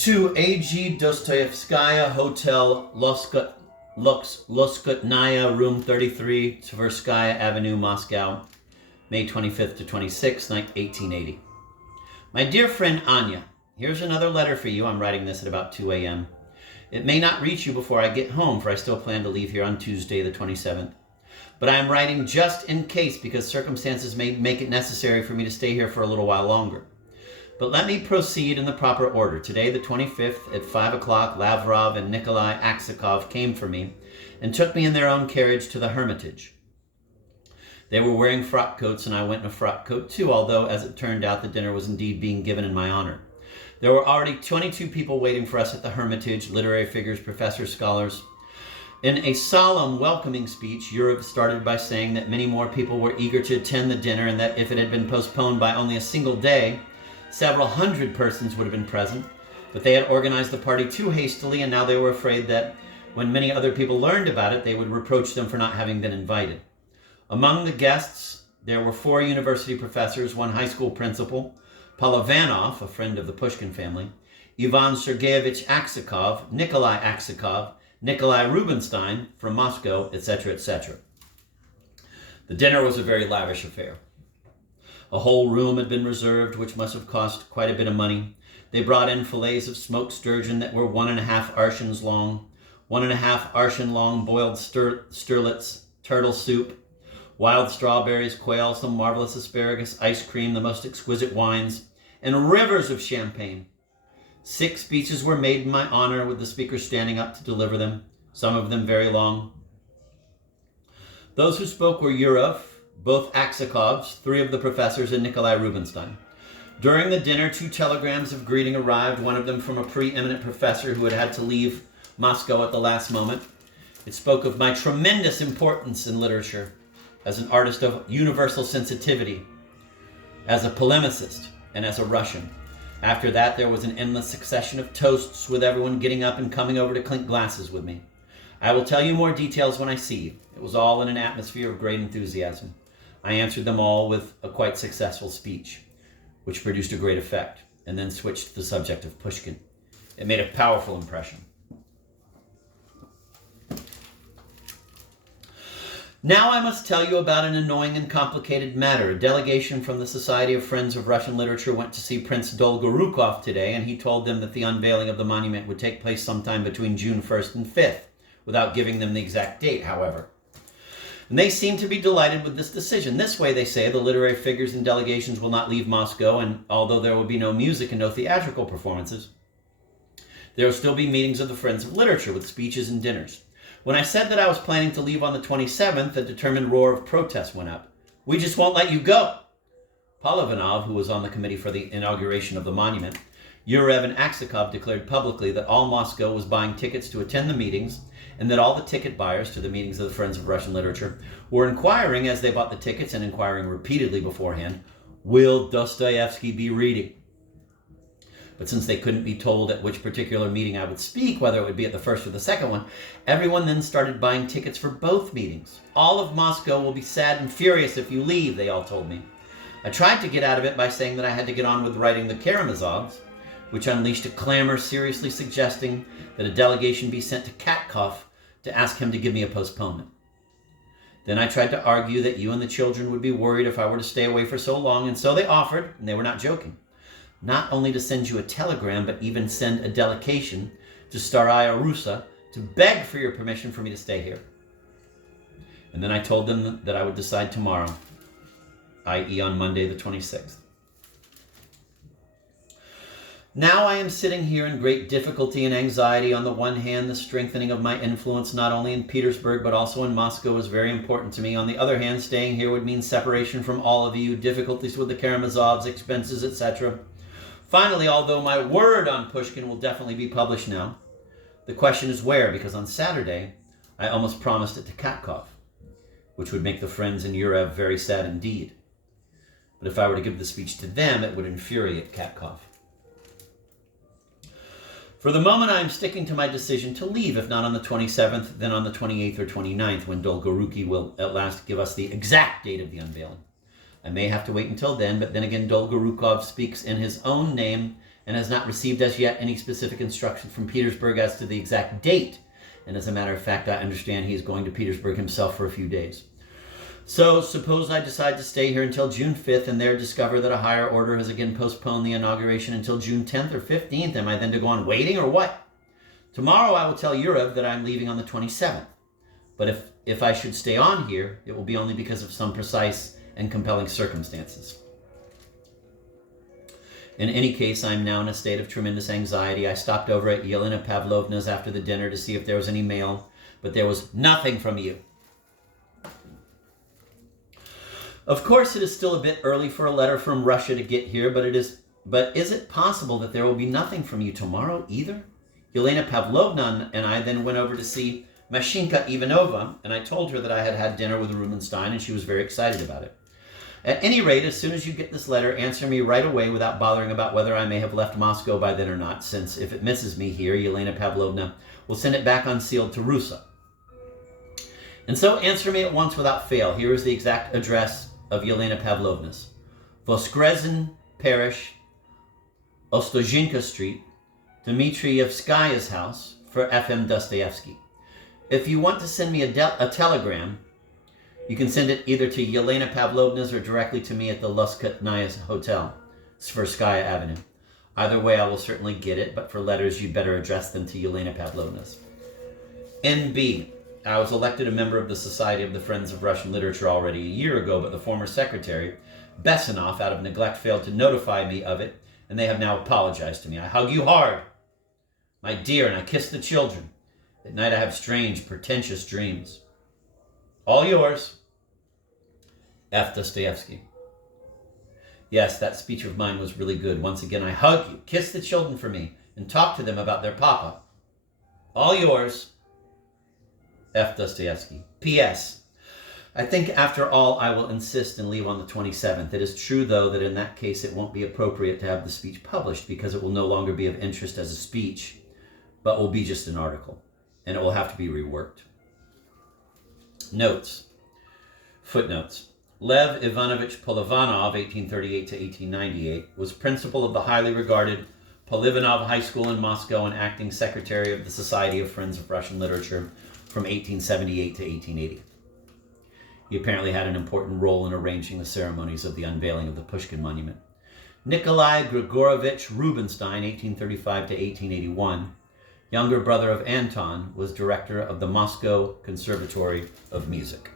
To A.G. Dostoyevskaya, Hotel Loskutnaya, Room 33, Tverskaya Avenue, Moscow, May 25th to 26th, 1880. My dear friend Anya, here's another letter for you. I'm writing this at about 2 a.m. It may not reach you before I get home, for I still plan to leave here on Tuesday, the 27th. But I am writing just in case, because circumstances may make it necessary for me to stay here for a little while longer. But let me proceed in the proper order. Today, the 25th, at 5 o'clock, Lavrov and Nikolai Aksakov came for me and took me in their own carriage to the Hermitage. They were wearing frock coats, and I went in a frock coat too, although, as it turned out, the dinner was indeed being given in my honor. There were already 22 people waiting for us at the Hermitage, literary figures, professors, scholars. In a solemn, welcoming speech, Yurov started by saying that many more people were eager to attend the dinner, and that if it had been postponed by only a single day, several hundred persons would have been present, but they had organized the party too hastily, and now they were afraid that when many other people learned about it, they would reproach them for not having been invited. Among the guests, there were 4 university professors, 1 high school principal, Polovanov, a friend of the Pushkin family, Ivan Sergeyevich Aksakov, Nikolai Aksakov, Nikolai Rubinstein from Moscow, etc., etc. The dinner was a very lavish affair. A whole room had been reserved, which must have cost quite a bit of money. They brought in fillets of smoked sturgeon that were 1.5 arshins long, 1.5 arshin long boiled sterlets, turtle soup, wild strawberries, quail, some marvelous asparagus, ice cream, the most exquisite wines, and rivers of champagne. 6 speeches were made in my honor, with the speaker standing up to deliver them, some of them very long. Those who spoke were Yurov, both Aksakovs, 3 of the professors, and Nikolai Rubinstein. During the dinner, 2 telegrams of greeting arrived, one of them from a preeminent professor who had had to leave Moscow at the last moment. It spoke of my tremendous importance in literature, as an artist of universal sensitivity, as a polemicist, and as a Russian. After that, there was an endless succession of toasts, with everyone getting up and coming over to clink glasses with me. I will tell you more details when I see you. It was all in an atmosphere of great enthusiasm. I answered them all with a quite successful speech, which produced a great effect, and then switched to the subject of Pushkin. It made a powerful impression. Now I must tell you about an annoying and complicated matter. A delegation from the Society of Friends of Russian Literature went to see Prince Dolgorukov today, and he told them that the unveiling of the monument would take place sometime between June 1st and 5th, without giving them the exact date, however. And they seem to be delighted with this decision. This way, they say, the literary figures and delegations will not leave Moscow, and although there will be no music and no theatrical performances, there will still be meetings of the Friends of Literature with speeches and dinners. When I said that I was planning to leave on the 27th, a determined roar of protest went up. "We just won't let you go." Polovanov, who was on the committee for the inauguration of the monument, Yurov, and Aksakov declared publicly that all Moscow was buying tickets to attend the meetings, and that all the ticket buyers to the meetings of the Friends of Russian Literature were inquiring as they bought the tickets, and inquiring repeatedly beforehand, "Will Dostoyevsky be reading?" But since they couldn't be told at which particular meeting I would speak, whether it would be at the first or the second one, everyone then started buying tickets for both meetings. "All of Moscow will be sad and furious if you leave," they all told me. I tried to get out of it by saying that I had to get on with writing the Karamazovs, which unleashed a clamor seriously suggesting that a delegation be sent to Katkov to ask him to give me a postponement. Then I tried to argue that you and the children would be worried if I were to stay away for so long, and so they offered, and they were not joking, not only to send you a telegram, but even send a delegation to Staraya Russa to beg for your permission for me to stay here. And then I told them that I would decide tomorrow, i.e. on Monday the 26th. Now I am sitting here in great difficulty and anxiety. On the one hand, the strengthening of my influence, not only in Petersburg, but also in Moscow, is very important to me. On the other hand, staying here would mean separation from all of you, difficulties with the Karamazovs, expenses, etc. Finally, although my word on Pushkin will definitely be published now, the question is where, because on Saturday, I almost promised it to Katkov, which would make the Friends in Yurov very sad indeed. But if I were to give the speech to them, it would infuriate Katkov. For the moment, I am sticking to my decision to leave, if not on the 27th, then on the 28th or 29th, when Dolgoruki will at last give us the exact date of the unveiling. I may have to wait until then, but then again, Dolgorukov speaks in his own name and has not received as yet any specific instruction from Petersburg as to the exact date. And as a matter of fact, I understand he's going to Petersburg himself for a few days. So suppose I decide to stay here until June 5th and there discover that a higher order has again postponed the inauguration until June 10th or 15th. Am I then to go on waiting or what? Tomorrow I will tell Yurov that I'm leaving on the 27th. But if I should stay on here, it will be only because of some precise and compelling circumstances. In any case, I'm now in a state of tremendous anxiety. I stopped over at Yelena Pavlovna's after the dinner to see if there was any mail, but there was nothing from you. Of course, it is still a bit early for a letter from Russia to get here, but is it possible that there will be nothing from you tomorrow either? Yelena Pavlovna and I then went over to see Mashinka Ivanova, and I told her that I had had dinner with Rubinstein, and she was very excited about it. At any rate, as soon as you get this letter, answer me right away without bothering about whether I may have left Moscow by then or not, since if it misses me here, Yelena Pavlovna will send it back unsealed to Rusa. And so answer me at once without fail. Here is the exact address of Yelena Pavlovna's. Voskresin Parish, Ostozhinka Street, Dostoyevskaya's house, for F.M. Dostoyevsky. If you want to send me a telegram, you can send it either to Yelena Pavlovna's or directly to me at the Loskotnaya Hotel, Tverskaya Avenue. Either way, I will certainly get it, but for letters, you'd better address them to Yelena Pavlovna's. N.B. I was elected a member of the Society of the Friends of Russian Literature already a year ago, but the former secretary, Besanov, out of neglect, failed to notify me of it, and they have now apologized to me. I hug you hard, my dear, and I kiss the children. At night I have strange, pretentious dreams. All yours, F. Dostoyevsky. Yes, that speech of mine was really good. Once again, I hug you, kiss the children for me, and talk to them about their papa. All yours, F. Dostoyevsky. P.S. I think after all I will insist and leave on the 27th. It is true, though, that in that case it won't be appropriate to have the speech published because it will no longer be of interest as a speech, but will be just an article, and it will have to be reworked. Notes. Footnotes. Lev Ivanovich Polivanov, 1838 to 1898, was principal of the highly regarded Polivanov High School in Moscow and acting secretary of the Society of Friends of Russian Literature from 1878 to 1880. He apparently had an important role in arranging the ceremonies of the unveiling of the Pushkin Monument. Nikolai Grigorovich Rubinstein, 1835 to 1881, younger brother of Anton, was director of the Moscow Conservatory of Music.